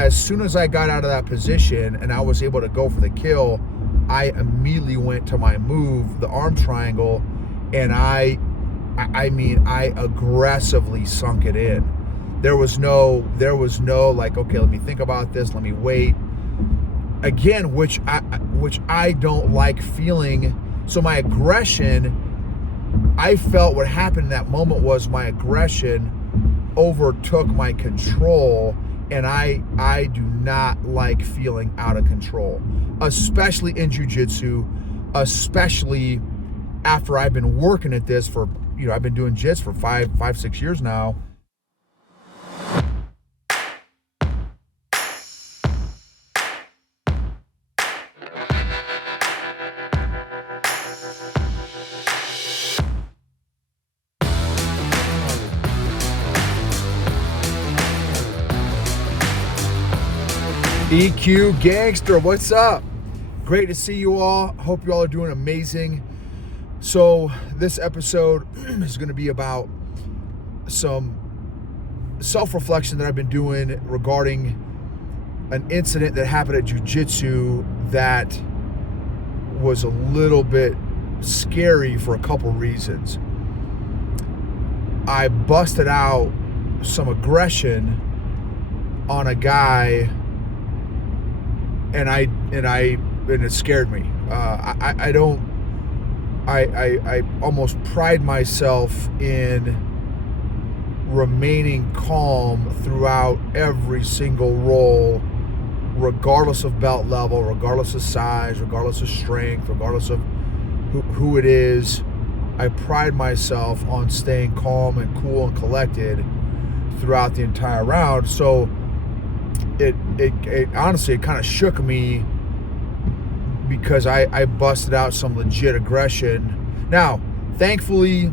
as soon as I got out of that position and I was able to go for the kill, I immediately went to my move, the arm triangle, and I aggressively sunk it in. There was no like, okay, let me think about this, let me wait. Again, which I don't like feeling. So my aggression, I felt what happened in that moment was my aggression overtook my control, and I do not like feeling out of control, especially in jiu-jitsu, especially after I've been working at this for, I've been doing jits for 6 years now. EQ Gangster, what's up? Great to see you all. Hope you all are doing amazing. So this episode is going to be about some self-reflection that I've been doing regarding an incident that happened at jiu-jitsu that was a little bit scary for a couple reasons. I busted out some aggression on a guy, and it scared me. I almost pride myself in remaining calm throughout every single roll, regardless of belt level, regardless of size, regardless of strength, regardless of who it is. I pride myself on staying calm and cool and collected throughout the entire round. So it honestly, it kind of shook me because I busted out some legit aggression. Now, thankfully,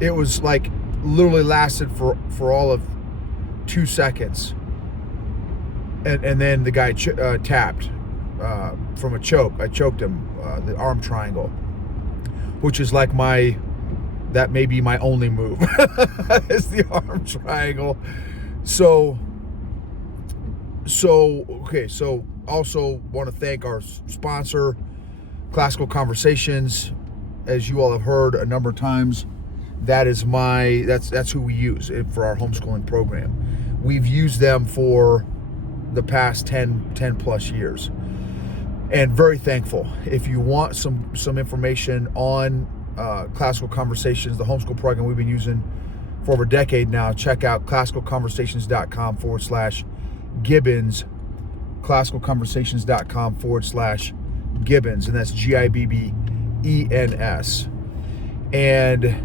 it was like literally lasted for all of 2 seconds. And then the guy tapped from a choke. I choked him, the arm triangle, which is like that may be my only move, is the arm triangle. So also want to thank our sponsor, Classical Conversations. As you all have heard a number of times, that's who we use for our homeschooling program. We've used them for the past 10 plus years, and very thankful. If you want some information on Classical Conversations, the homeschool program we've been using for over a decade now, check out classicalconversations.com/Gibbons, classicalconversations.com/Gibbons, and that's GIBBENS. And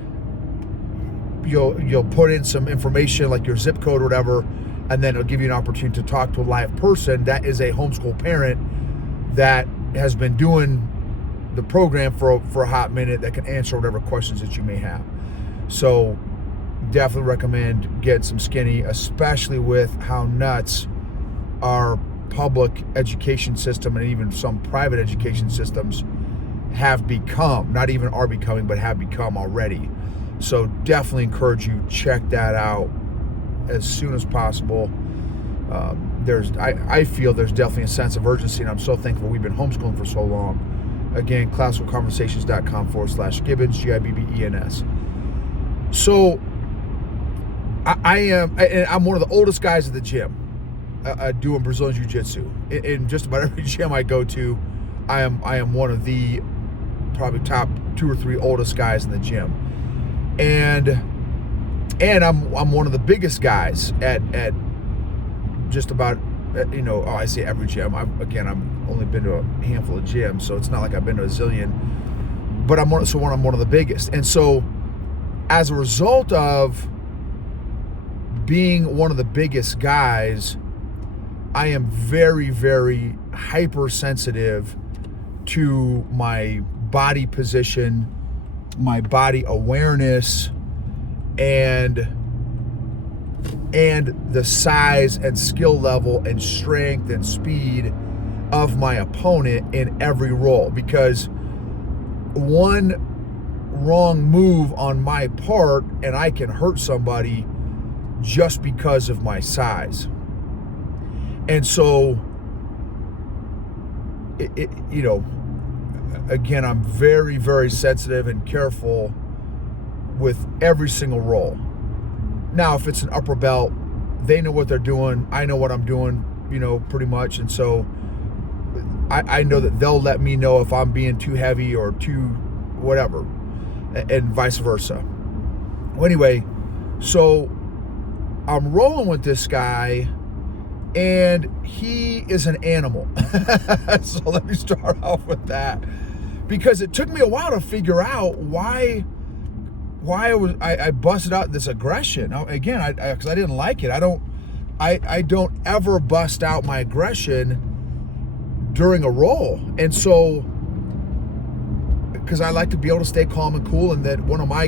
you'll put in some information like your zip code or whatever, and then it'll give you an opportunity to talk to a live person that is a homeschool parent that has been doing the program for a hot minute, that can answer whatever questions that you may have. So definitely recommend getting some skinny, especially with how nuts our public education system and even some private education systems have become. Not even are becoming, but have become already. So definitely encourage you, check that out as soon as possible. I feel there's definitely a sense of urgency, and I'm so thankful we've been homeschooling for so long. Again, classicalconversations.com/Gibbons, GIBBENS. So I'm one of the oldest guys at the gym doing Brazilian Jiu-Jitsu. In just about every gym I go to, I am one of the probably top 2 or 3 oldest guys in the gym. And I'm one of the biggest guys at just about, I say every gym. I've only been to a handful of gyms, so it's not like I've been to a zillion, but I'm one of the biggest. And so as a result of being one of the biggest guys, I am very, very hypersensitive to my body position, my body awareness, and the size and skill level and strength and speed of my opponent in every roll, because one wrong move on my part and I can hurt somebody just because of my size. And so, again, I'm very, very sensitive and careful with every single roll. Now, if it's an upper belt, they know what they're doing. I know what I'm doing, pretty much. And so I know that they'll let me know if I'm being too heavy or too whatever, and vice versa. Well, anyway, so I'm rolling with this guy, and he is an animal. So let me start off with that, because it took me a while to figure out why I busted out this aggression. Now, again, because I didn't like it. I don't ever bust out my aggression during a roll, and so because I like to be able to stay calm and cool. And that one of my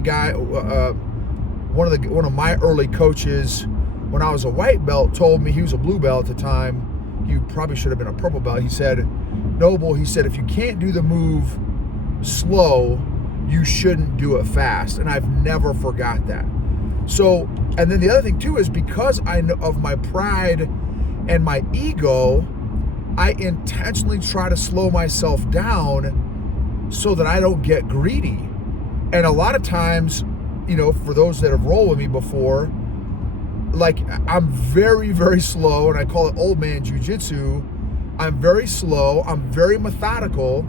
early coaches, when I was a white belt, told me, he was a blue belt at the time. He probably should have been a purple belt. He said, Noble, he said, if you can't do the move slow, you shouldn't do it fast. And I've never forgot that. So, and then the other thing too is, because I know of my pride and my ego, I intentionally try to slow myself down so that I don't get greedy. And a lot of times, for those that have rolled with me before, like, I'm very, very slow, and I call it old man jiu-jitsu. I'm very slow, I'm very methodical,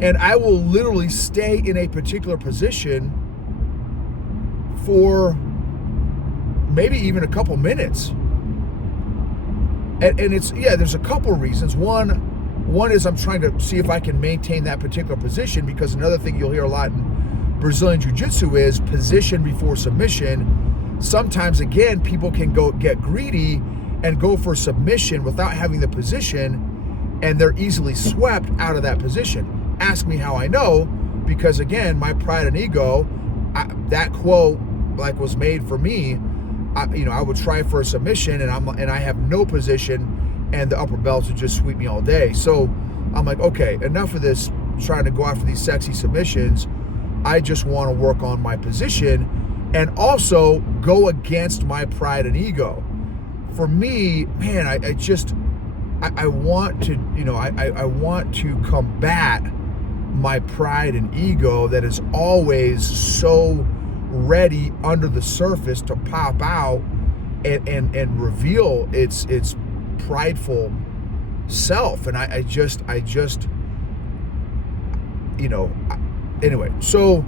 and I will literally stay in a particular position for maybe even a couple minutes. And it's, there's a couple reasons. One is I'm trying to see if I can maintain that particular position, because another thing you'll hear a lot in Brazilian Jiu-Jitsu is position before submission. Sometimes, again, people can get greedy and go for submission without having the position, and they're easily swept out of that position. Ask me how I know, because again, my pride and ego, that quote was made for me. I would try for a submission, and I have no position, and the upper belts would just sweep me all day. So I'm like, okay, enough of this trying to go after these sexy submissions. I just want to work on my position and also go against my pride and ego. For me, man, I want to, I want to combat my pride and ego that is always so ready under the surface to pop out and reveal its prideful self. And I just anyway, so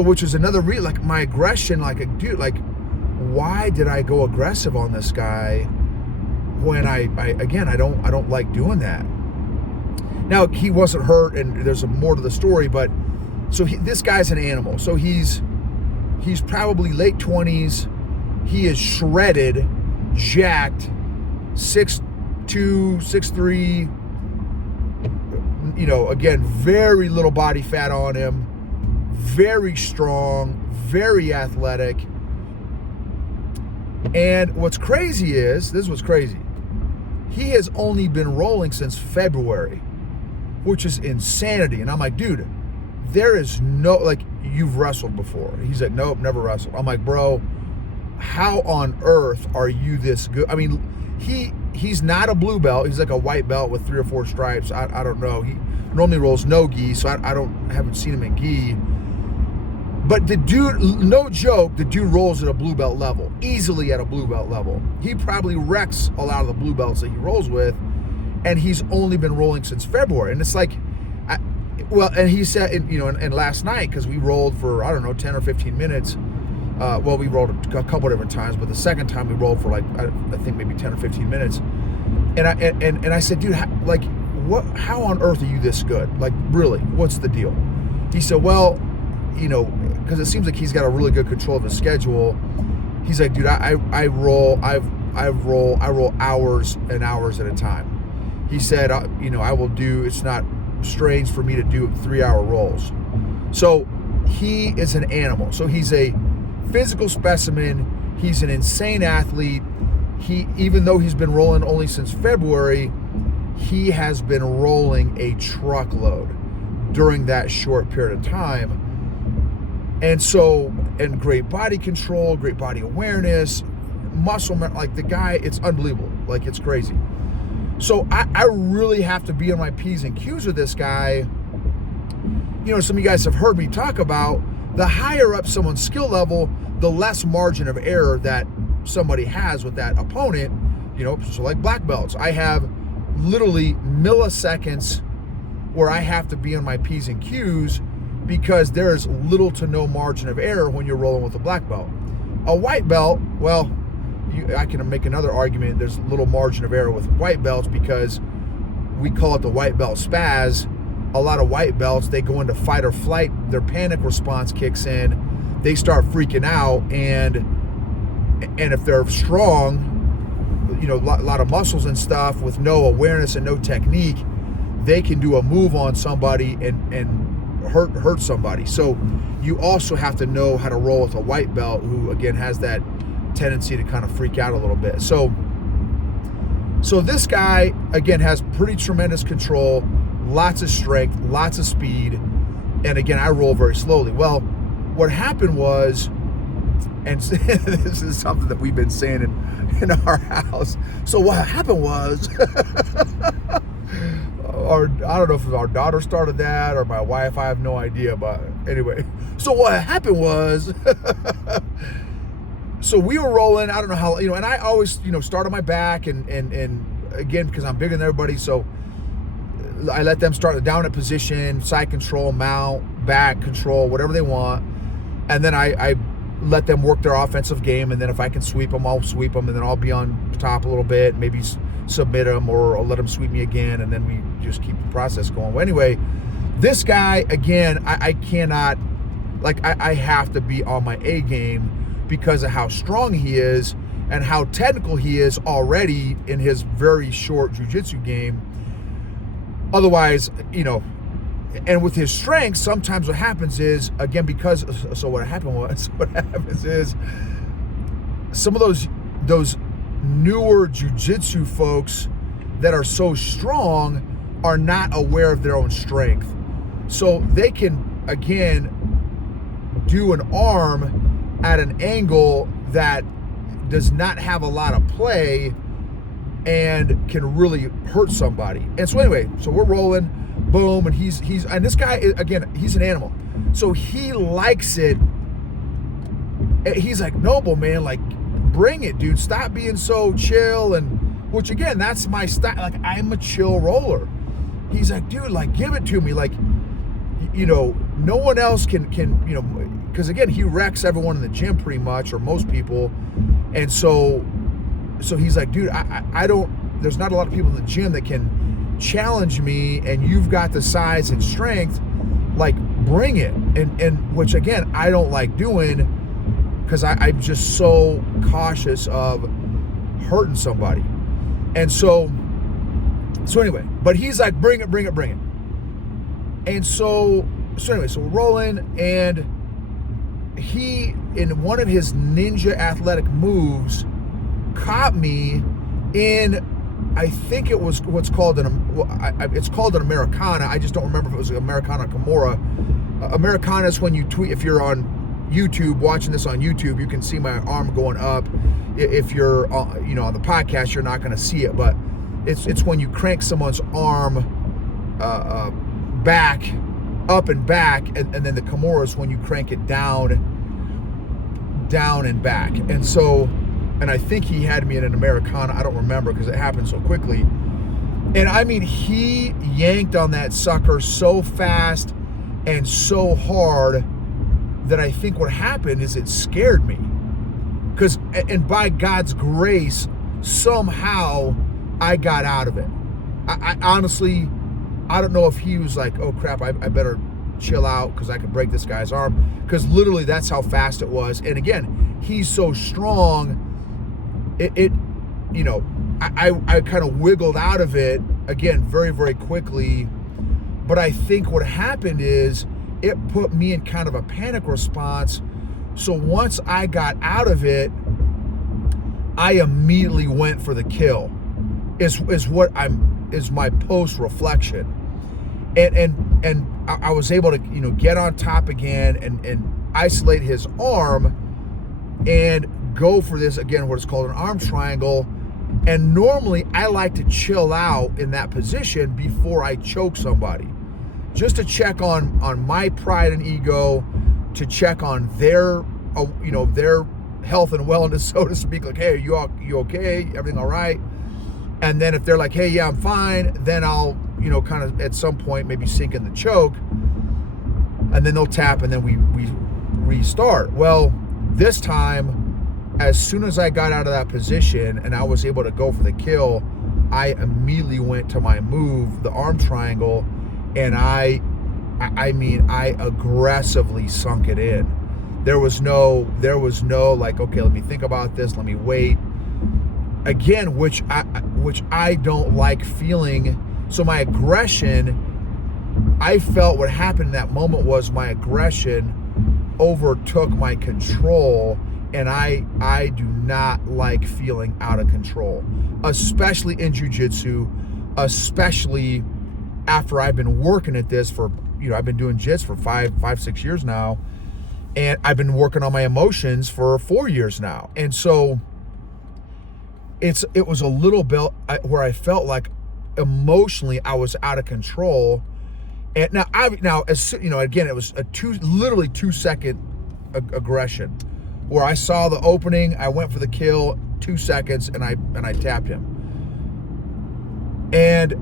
which is another like my aggression, dude, why did I go aggressive on this guy when I don't like doing that. Now, he wasn't hurt, and there's more to the story, but so this guy's an animal. So he's probably late 20s. He is shredded, jacked, 6'2", 6'3", again, very little body fat on him, very strong, very athletic. And what's crazy is, this is what's crazy, he has only been rolling since February, which is insanity. And I'm like, dude, there is no, you've wrestled before. He's like, nope, never wrestled. I'm like, bro, how on earth are you this good? I mean, he's not a blue belt. He's like a white belt with 3 or 4 stripes. I don't know. He normally rolls no gi, so I haven't seen him in gi. But the dude, no joke, the dude rolls at a blue belt level, easily at a blue belt level. He probably wrecks a lot of the blue belts that he rolls with, and he's only been rolling since February. And it's like, and he said, and last night, because we rolled for, 10 or 15 minutes. We rolled a couple different times, but the second time we rolled for I think maybe 10 or 15 minutes. And I said, dude, how on earth are you this good? Really, what's the deal? He said, well, because it seems like he's got a really good control of his schedule. He's like, dude, I roll hours and hours at a time. He said, I will do, it's not strange for me to do 3-hour rolls. So he is an animal. So he's a physical specimen. He's an insane athlete. Even though he's been rolling only since February, he has been rolling a truckload during that short period of time. And so, and great body control, great body awareness, muscle, like the guy, it's unbelievable. Like, it's crazy. So I really have to be on my P's and Q's with this guy. You know, some of you guys have heard me talk about the higher up someone's skill level, the less margin of error that somebody has with that opponent. You know, so like black belts, I have literally milliseconds where I have to be on my P's and Q's because there's little to no margin of error when you're rolling with a black belt. A white belt, well, I can make another argument. There's little margin of error with white belts because we call it the white belt spaz. A lot of white belts, they go into fight or flight. Their panic response kicks in. They start freaking out, and if they're strong, you know, a lot of muscles and stuff with no awareness and no technique, they can do a move on somebody and hurt somebody. So you also have to know how to roll with a white belt who, again, has that tendency to kind of freak out a little bit. So this guy, again, has pretty tremendous control, lots of strength, lots of speed, and again, I roll very slowly. Well, what happened was, and this is something that we've been saying in our house. So what happened was, I don't know if our daughter started that or my wife, I have no idea, but anyway. So what happened was, so we were rolling, I don't know how, you know, and I always, you know, start on my back and again, because I'm bigger than everybody, so I let them start the down at position, side control, mount, back control, whatever they want. And then I let them work their offensive game. And then if I can sweep them, I'll sweep them. And then I'll be on top a little bit, maybe submit them, or I'll let them sweep me again. And then we just keep the process going. Well, anyway, this guy, again, I cannot, like, I have to be on my A game because of how strong he is and how technical he is already in his very short jiu-jitsu game. Otherwise, you know, and with his strength, sometimes what happens is, again, because, so what happens is some of those newer jiu-jitsu folks that are so strong are not aware of their own strength. So they can, again, do an arm at an angle that does not have a lot of play and can really hurt somebody. And so anyway, so we're rolling, boom, and he's and this guy, again, he's an animal. So he likes it. He's like, Noble, man, like, bring it, dude. Stop being so chill. And which, again, that's my style. Like, I'm a chill roller. He's like, dude, like, give it to me. Like, you know, no one else can, you know, because again, he wrecks everyone in the gym pretty much, or most people. And so he's like, dude, I don't, there's not a lot of people in the gym that can challenge me, and you've got the size and strength, like, bring it. And which, again, I don't like doing because I'm just so cautious of hurting somebody. And so anyway, but he's like, bring it. And so anyway, so we're rolling, and he, in one of his ninja athletic moves, caught me in, I think it was what's called it's called an Americana. I just don't remember if it was an Americana or Kimura. Americana is when you tweet. If you're on YouTube, watching this on YouTube, you can see my arm going up. If you're, you know, on the podcast, you're not going to see it, but it's when you crank someone's arm back, up and back, and then the Kimura is when you crank it down and back. And so, and I think he had me in an Americana. I don't remember because it happened so quickly. And I mean, he yanked on that sucker so fast and so hard that I think what happened is it scared me. Because, and by God's grace, somehow I got out of it. I honestly, I don't know if he was like, oh crap, I better chill out because I could break this guy's arm. Because literally that's how fast it was. And again, he's so strong. It you know, I kind of wiggled out of it, again, very, very quickly. But I think what happened is it put me in kind of a panic response. So once I got out of it, I immediately went for the kill. Is my post reflection. And I was able to, you know, get on top again and isolate his arm and go for this, again, what is called an arm triangle. And normally I like to chill out in that position before I choke somebody, just to check on my pride and ego, to check on their, their health and wellness, so to speak. Like, hey, you okay? Everything all right? And then if they're like, hey, yeah, I'm fine, then I'll, kind of at some point maybe sink in the choke, and then they'll tap, and then we restart. Well, this time, as soon as I got out of that position and I was able to go for the kill, I immediately went to my move, the arm triangle, and I aggressively sunk it in. There was no like, okay, let me think about this, let me wait. Again, which I don't like feeling. So my aggression, I felt what happened in that moment was my aggression overtook my control. And I do not like feeling out of control, especially in jiu-jitsu, especially after I've been working at this for, I've been doing jits for 6 years now, and I've been working on my emotions for 4 years now. And so it was a little bit where I felt like emotionally I was out of control. And now again, it was literally 2 second aggression, where I saw the opening, I went for the kill, 2 seconds, and I tapped him. And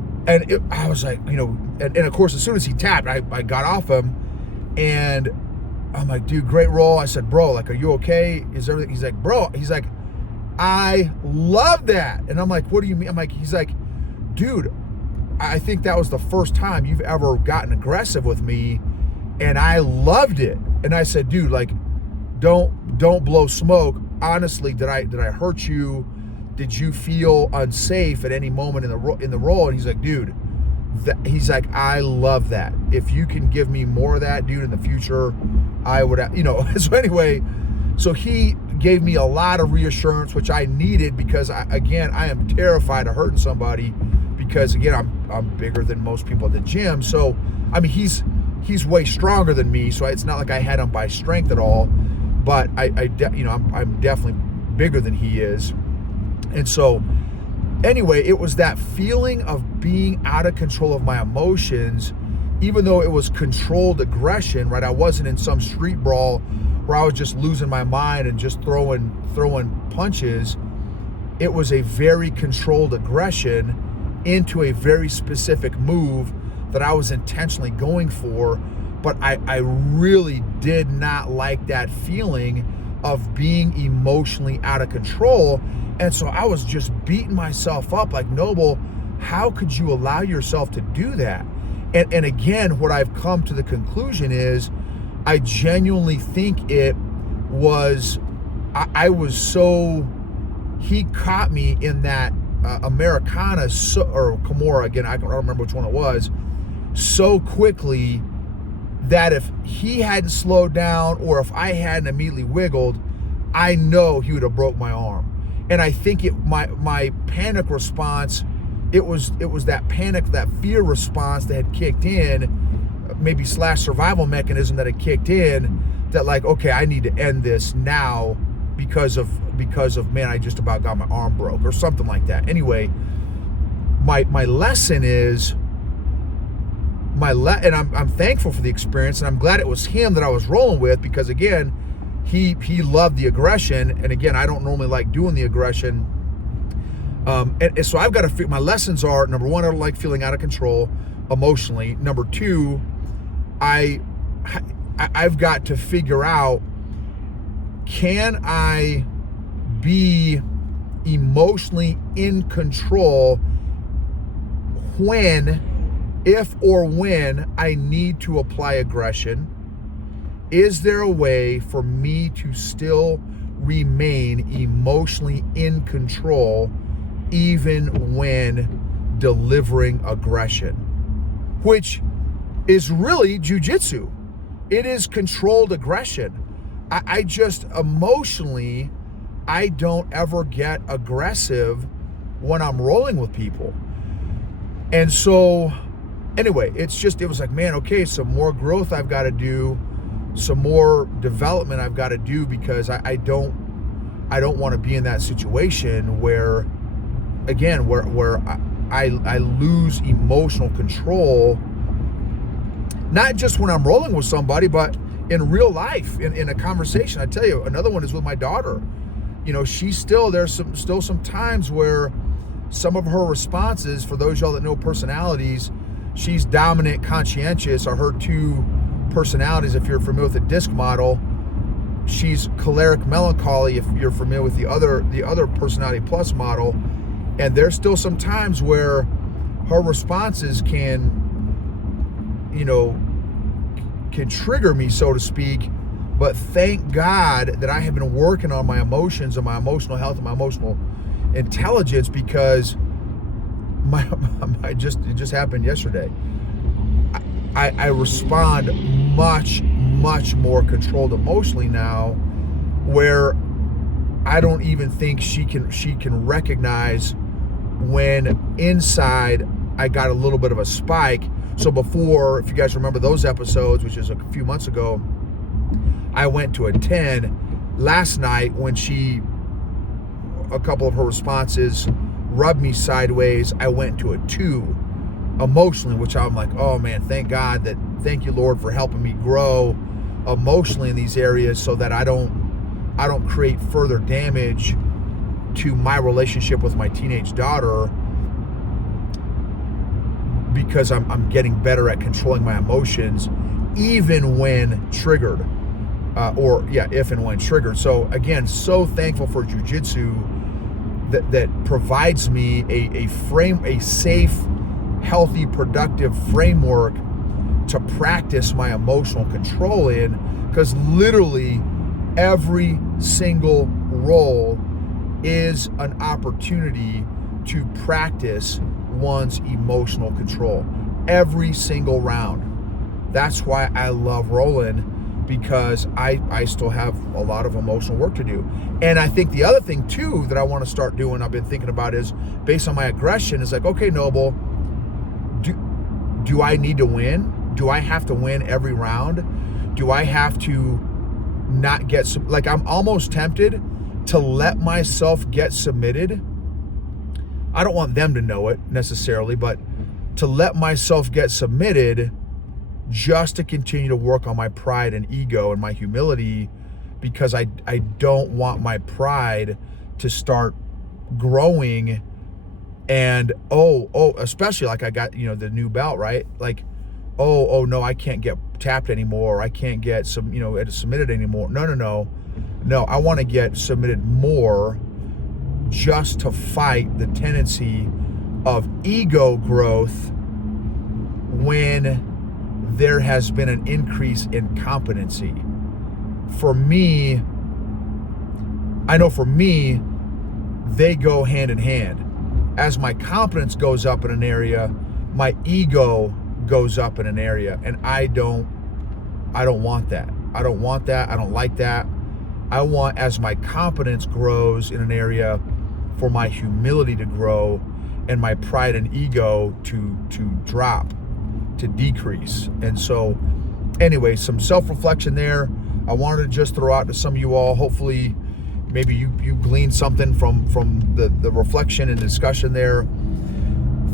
I was like, and of course, as soon as he tapped, I got off him, and I'm like, dude, great roll. I said, bro, like, are you okay? Is everything? He's like, bro, I love that. And I'm like, what do you mean? He's like, dude, I think that was the first time you've ever gotten aggressive with me, and I loved it. And I said, dude, like, don't blow smoke. Honestly, did I hurt you? Did you feel unsafe at any moment in the roll? And he's like, dude, he's like, I love that. If you can give me more of that, dude, in the future, I would, So anyway, so he gave me a lot of reassurance, which I needed, because I am terrified of hurting somebody, because again, I'm bigger than most people at the gym. So I mean, he's way stronger than me, so it's not like I had him by strength at all. But I'm definitely bigger than he is. And so anyway, it was that feeling of being out of control of my emotions, even though it was controlled aggression, right? I wasn't in some street brawl where I was just losing my mind and just throwing punches. It was a very controlled aggression into a very specific move that I was intentionally going for. But I really did not like that feeling of being emotionally out of control. And so I was just beating myself up like, Noble, how could you allow yourself to do that? And again, what I've come to the conclusion is, I genuinely think it was, he caught me in that Americana, or Kimura, again, I don't remember which one it was, so quickly, that if he hadn't slowed down, or if I hadn't immediately wiggled, I know he would have broke my arm. And I think my panic response, it was that panic, that fear response that had kicked in, maybe / survival mechanism that had kicked in, that like, okay, I need to end this now because of man, I just about got my arm broke, or something like that. Anyway, my lesson is, and I'm thankful for the experience, and I'm glad it was him that I was rolling with, because again, he loved the aggression, and again, I don't normally like doing the aggression, and so I've got to. My lessons are, number one, I don't like feeling out of control emotionally. Number two, I've got to figure out, can I be emotionally in control if or when I need to apply aggression? Is there a way for me to still remain emotionally in control even when delivering aggression? Which is really jiu-jitsu. It is controlled aggression. I just emotionally, I don't ever get aggressive when I'm rolling with people. And so anyway, it was like, man, okay, some more growth I've got to do, some more development I've got to do, because I don't I don't want to be in that situation where, again, where I lose emotional control, not just when I'm rolling with somebody, but in real life, in a conversation. I tell you, another one is with my daughter. There's still some times where some of her responses, for those y'all that know personalities, she's dominant, conscientious, are her two personalities. If you're familiar with the DISC model, she's choleric, melancholy, if you're familiar with the other personality plus model. And there's still some times where her responses can trigger me, so to speak. But thank God that I have been working on my emotions and my emotional health and my emotional intelligence, because it just happened yesterday. I respond much more controlled emotionally now, where I don't even think she can recognize when inside I got a little bit of a spike. So before, if you guys remember those episodes, which is a few months ago, I went to a 10. Last night, when a couple of her responses rubbed me sideways, I went to a 2 emotionally, which I'm like, oh man, thank you Lord for helping me grow emotionally in these areas, so that I don't create further damage to my relationship with my teenage daughter, because I'm getting better at controlling my emotions, even when triggered, if and when triggered. So again, so thankful for jiu-jitsu that provides me a safe, healthy, productive framework to practice my emotional control in, because literally every single roll is an opportunity to practice one's emotional control. Every single round. That's why I love rolling, because I still have a lot of emotional work to do. And I think the other thing too that I want to start doing, I've been thinking about, is based on my aggression, is like, okay, Noble, do I need to win? Do I have to win every round? Do I have to not get, like, I'm almost tempted to let myself get submitted. I don't want them to know it necessarily, but to let myself get submitted just to continue to work on my pride and ego and my humility, because I don't want my pride to start growing. And especially like I got the new belt, right? Like, oh no, I can't get tapped anymore, I can't get submitted anymore. No, I want to get submitted more, just to fight the tendency of ego growth when there has been an increase in competency. I know for me, they go hand in hand. As my competence goes up in an area, my ego goes up in an area, and I don't want that. I don't want that. I don't like that. I want, as my competence grows in an area, for my humility to grow and my pride and ego to drop, to decrease. And so anyway, some self-reflection there. I wanted to just throw out to some of you all. Hopefully maybe you gleaned something from the reflection and discussion there.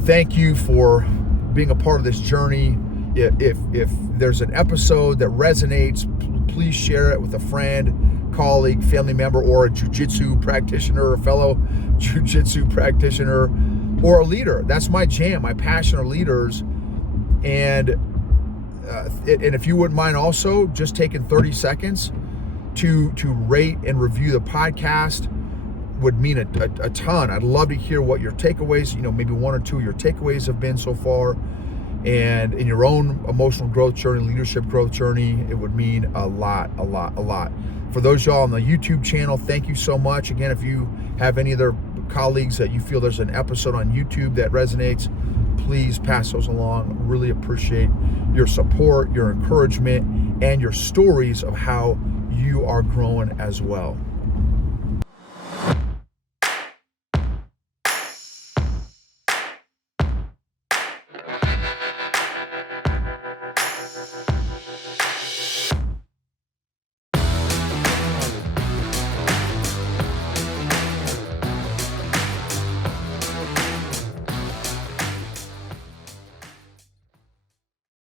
Thank you for being a part of this journey. If there's an episode that resonates, please share it with a friend, colleague, family member, or a jiu-jitsu practitioner, a fellow jiu-jitsu practitioner, or a leader. That's my jam. My passion are leaders. And if you wouldn't mind also just taking 30 seconds to rate and review the podcast, would mean a ton. I'd love to hear what your takeaways, maybe one or two of your takeaways have been so far. And in your own emotional growth journey, leadership growth journey, it would mean a lot. For those y'all on the YouTube channel, thank you so much. Again, if you have any other colleagues that you feel there's an episode on YouTube that resonates, please pass those along. Really appreciate your support, your encouragement, and your stories of how you are growing as well.